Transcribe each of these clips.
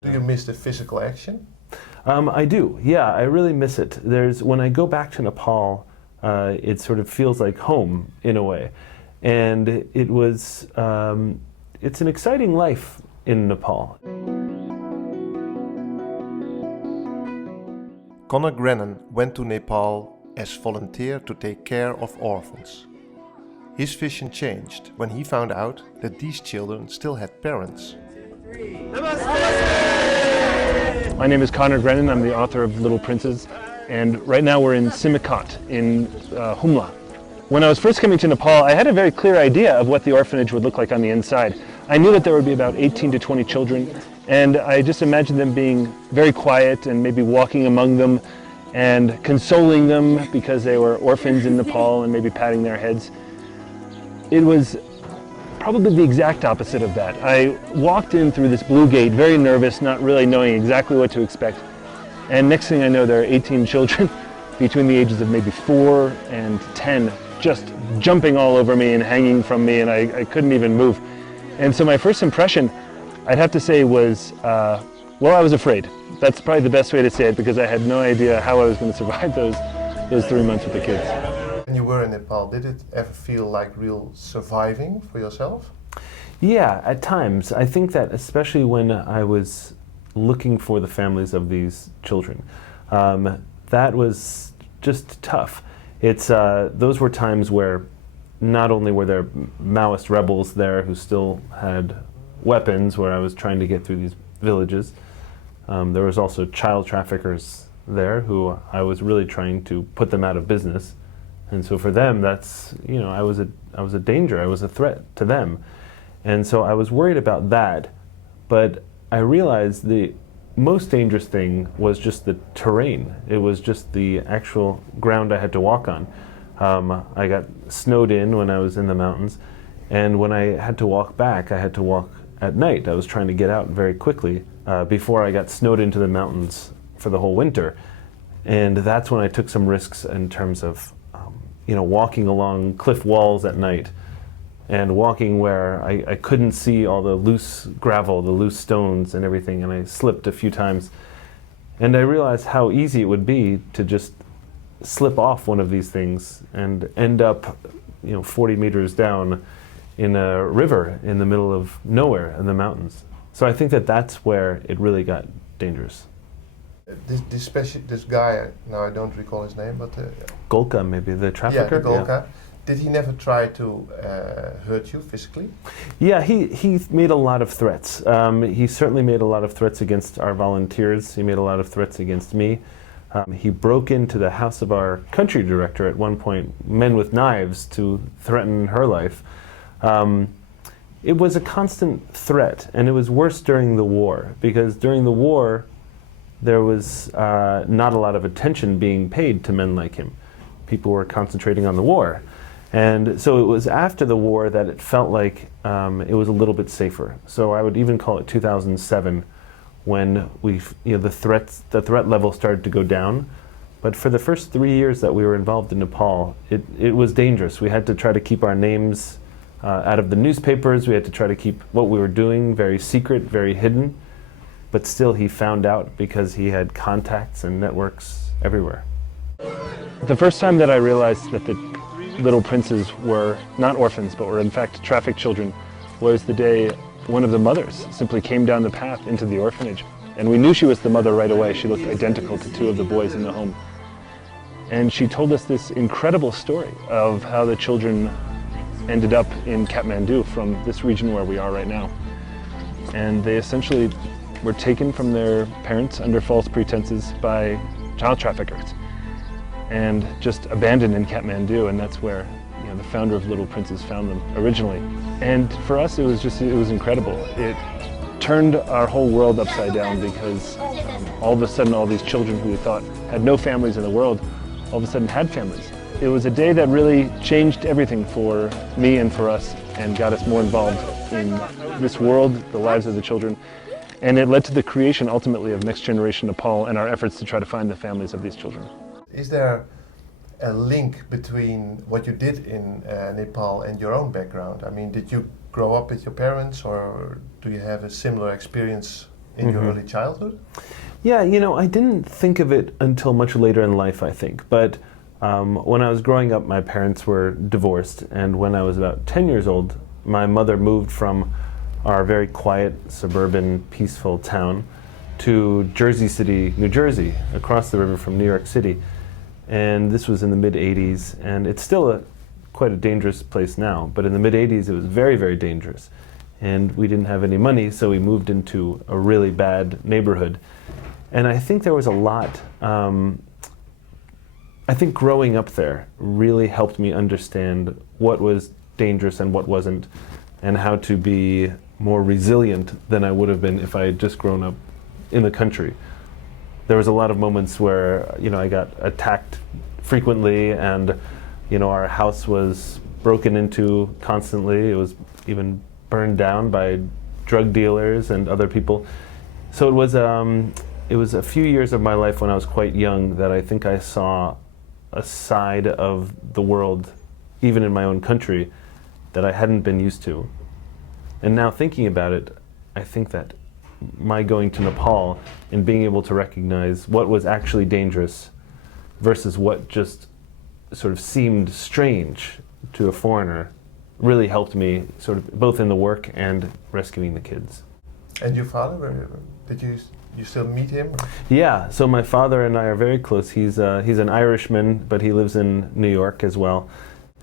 Do you miss the physical action? I do, yeah, I really miss it. When I go back to Nepal, it sort of feels like home in a way. And it's an exciting life in Nepal. Conor Grennan went to Nepal as volunteer to take care of orphans. His vision changed when he found out that these children still had parents. My name is Conor Grennan. I'm the author of Little Princes, and right now we're in Simikot in Humla. When I was first coming to Nepal, I had a very clear idea of what the orphanage would look like on the inside. I knew that there would be about 18 to 20 children, and I just imagined them being very quiet and maybe walking among them and consoling them because they were orphans in Nepal and maybe patting their heads. It was probably the exact opposite of that. I walked in through this blue gate very nervous, not really knowing exactly what to expect. And next thing I know, there are 18 children between the ages of maybe 4 and 10 just jumping all over me and hanging from me, and I couldn't even move. And so my first impression, I'd have to say, was, well, I was afraid. That's probably the best way to say it, because I had no idea how I was going to survive those 3 months with the kids. When you were in Nepal, did it ever feel like real surviving for yourself? Yeah, at times. I think that especially when I was looking for the families of these children, that was just tough. Those were times where not only were there Maoist rebels there who still had weapons, where I was trying to get through these villages, there was also child traffickers there who I was really trying to put them out of business. And so for them, that's, I was a danger, I was a threat to them. And so I was worried about that, but I realized the most dangerous thing was just the terrain. It was just the actual ground I had to walk on. I got snowed in when I was in the mountains, and when I had to walk back, I had to walk at night. I was trying to get out very quickly before I got snowed into the mountains for the whole winter. And that's when I took some risks in terms of walking along cliff walls at night and walking where I couldn't see all the loose gravel, the loose stones and everything, and I slipped a few times. And I realized how easy it would be to just slip off one of these things and end up 40 meters down in a river in the middle of nowhere in the mountains. So I think that that's where it really got dangerous. This guy, now I don't recall his name, but Golka, maybe, the trafficker? Yeah, the Golka. Yeah. Did he never try to hurt you physically? Yeah, he made a lot of threats. He certainly made a lot of threats against our volunteers. He made a lot of threats against me. He broke into the house of our country director at one point, men with knives, to threaten her life. It was a constant threat, and it was worse during the war, because during the war, there was not a lot of attention being paid to men like him. People were concentrating on the war. And so it was after the war that it felt like it was a little bit safer. So I would even call it 2007 when the threat level started to go down. But for the first 3 years that we were involved in Nepal, it was dangerous. We had to try to keep our names out of the newspapers. We had to try to keep what we were doing very secret, very hidden. But still he found out because he had contacts and networks everywhere. The first time that I realized that the Little Princes were not orphans, but were in fact trafficked children, was the day one of the mothers simply came down the path into the orphanage. And we knew she was the mother right away. She looked identical to 2 of the boys in the home. And she told us this incredible story of how the children ended up in Kathmandu, from this region where we are right now. And they essentially were taken from their parents under false pretenses by child traffickers and just abandoned in Kathmandu, and that's where the founder of Little Princes found them originally. And for us, it was incredible. It turned our whole world upside down, because all of a sudden all these children who we thought had no families in the world all of a sudden had families. It was a day that really changed everything for me and for us, and got us more involved in this world, the lives of the children. And it led to the creation, ultimately, of Next Generation Nepal and our efforts to try to find the families of these children. Is there a link between what you did in Nepal and your own background? I mean, did you grow up with your parents, or do you have a similar experience in your early childhood? Yeah, you know, I didn't think of it until much later in life, I think. But when I was growing up, my parents were divorced, and when I was about 10 years old, my mother moved from our very quiet, suburban, peaceful town to Jersey City, New Jersey, across the river from New York City. And this was in the mid-'80s, and it's still quite a dangerous place now, but in the mid-'80s it was very, very dangerous. And we didn't have any money, so we moved into a really bad neighborhood. And I think there was a lot, I think growing up there really helped me understand what was dangerous and what wasn't, and how to be more resilient than I would have been if I had just grown up in the country. There was a lot of moments where, you know, I got attacked frequently, and, you know, our house was broken into constantly. It was even burned down by drug dealers and other people. So it was a few years of my life when I was quite young that I think I saw a side of the world, even in my own country, that I hadn't been used to. And now thinking about it, I think that my going to Nepal and being able to recognize what was actually dangerous versus what just sort of seemed strange to a foreigner really helped me sort of both in the work and rescuing the kids. And your father, did you still meet him? Yeah, so my father and I are very close. He's an Irishman, but he lives in New York as well.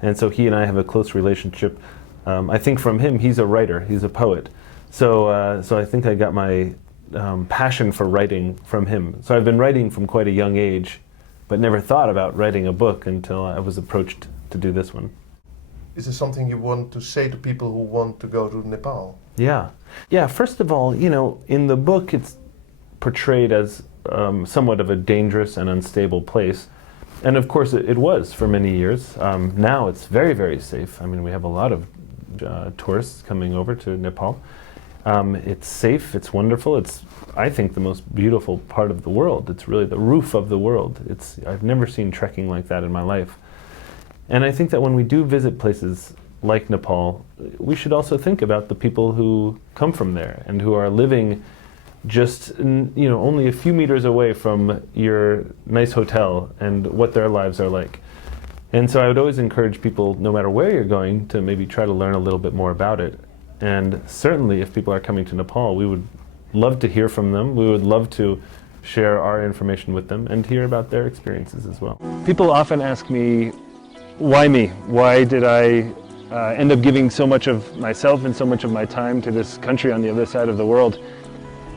And so he and I have a close relationship. I think from him, he's a writer, he's a poet. So I think I got my passion for writing from him. So I've been writing from quite a young age, but never thought about writing a book until I was approached to do this one. Is there something you want to say to people who want to go to Nepal? Yeah, first of all, you know, in the book it's portrayed as somewhat of a dangerous and unstable place. And of course it was for many years. Now it's very, very safe. I mean, we have a lot of tourists coming over to Nepal. It's safe, it's wonderful, it's, I think, the most beautiful part of the world. It's really the roof of the world. I've never seen trekking like that in my life. And I think that when we do visit places like Nepal, we should also think about the people who come from there and who are living just, you know, only a few meters away from your nice hotel and what their lives are like. And so I would always encourage people, no matter where you're going, to maybe try to learn a little bit more about it. And certainly if people are coming to Nepal, we would love to hear from them. We would love to share our information with them and hear about their experiences as well. People often ask me, why me? Why did I end up giving so much of myself and so much of my time to this country on the other side of the world?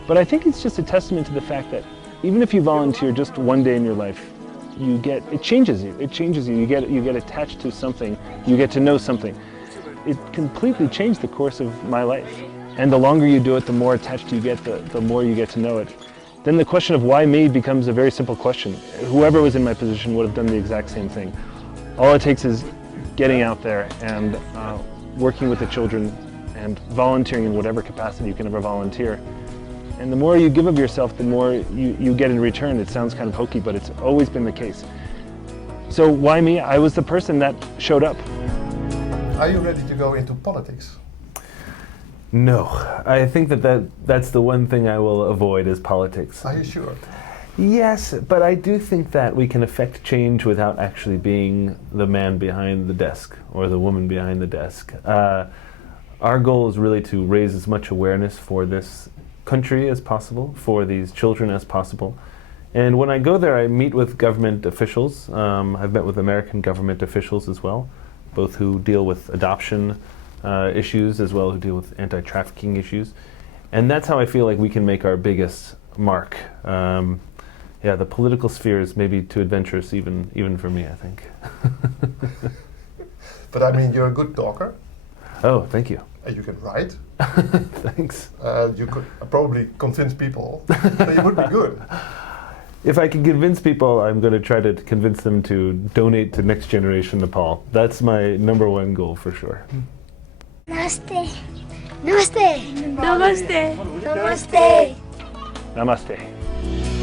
But I think it's just a testament to the fact that even if you volunteer just one day in your life, it changes you. It changes you. You get attached to something. You get to know something. It completely changed the course of my life. And the longer you do it, the more attached you get, the more you get to know it. Then the question of why me becomes a very simple question. Whoever was in my position would have done the exact same thing. All it takes is getting out there and working with the children and volunteering in whatever capacity you can ever volunteer. And the more you give of yourself, the more you get in return. It sounds kind of hokey, but it's always been the case. So why me? I was the person that showed up. Are you ready to go into politics? No, I think that's the one thing I will avoid is politics. Are you sure? Yes, but I do think that we can affect change without actually being the man behind the desk or the woman behind the desk. Our goal is really to raise as much awareness for this country as possible, for these children as possible. And when I go there, I meet with government officials. I've met with American government officials as well, both who deal with adoption issues as well as who deal with anti-trafficking issues. And that's how I feel like we can make our biggest mark. Yeah, the political sphere is maybe too adventurous even for me, I think. But I mean, you're a good talker. Oh, thank you. You can write. Thanks. You could probably convince people. So you would be good. If I can convince people, I'm going to try to convince them to donate to Next Generation Nepal. That's my #1 goal for sure. Namaste. Namaste. Namaste. Namaste. Namaste.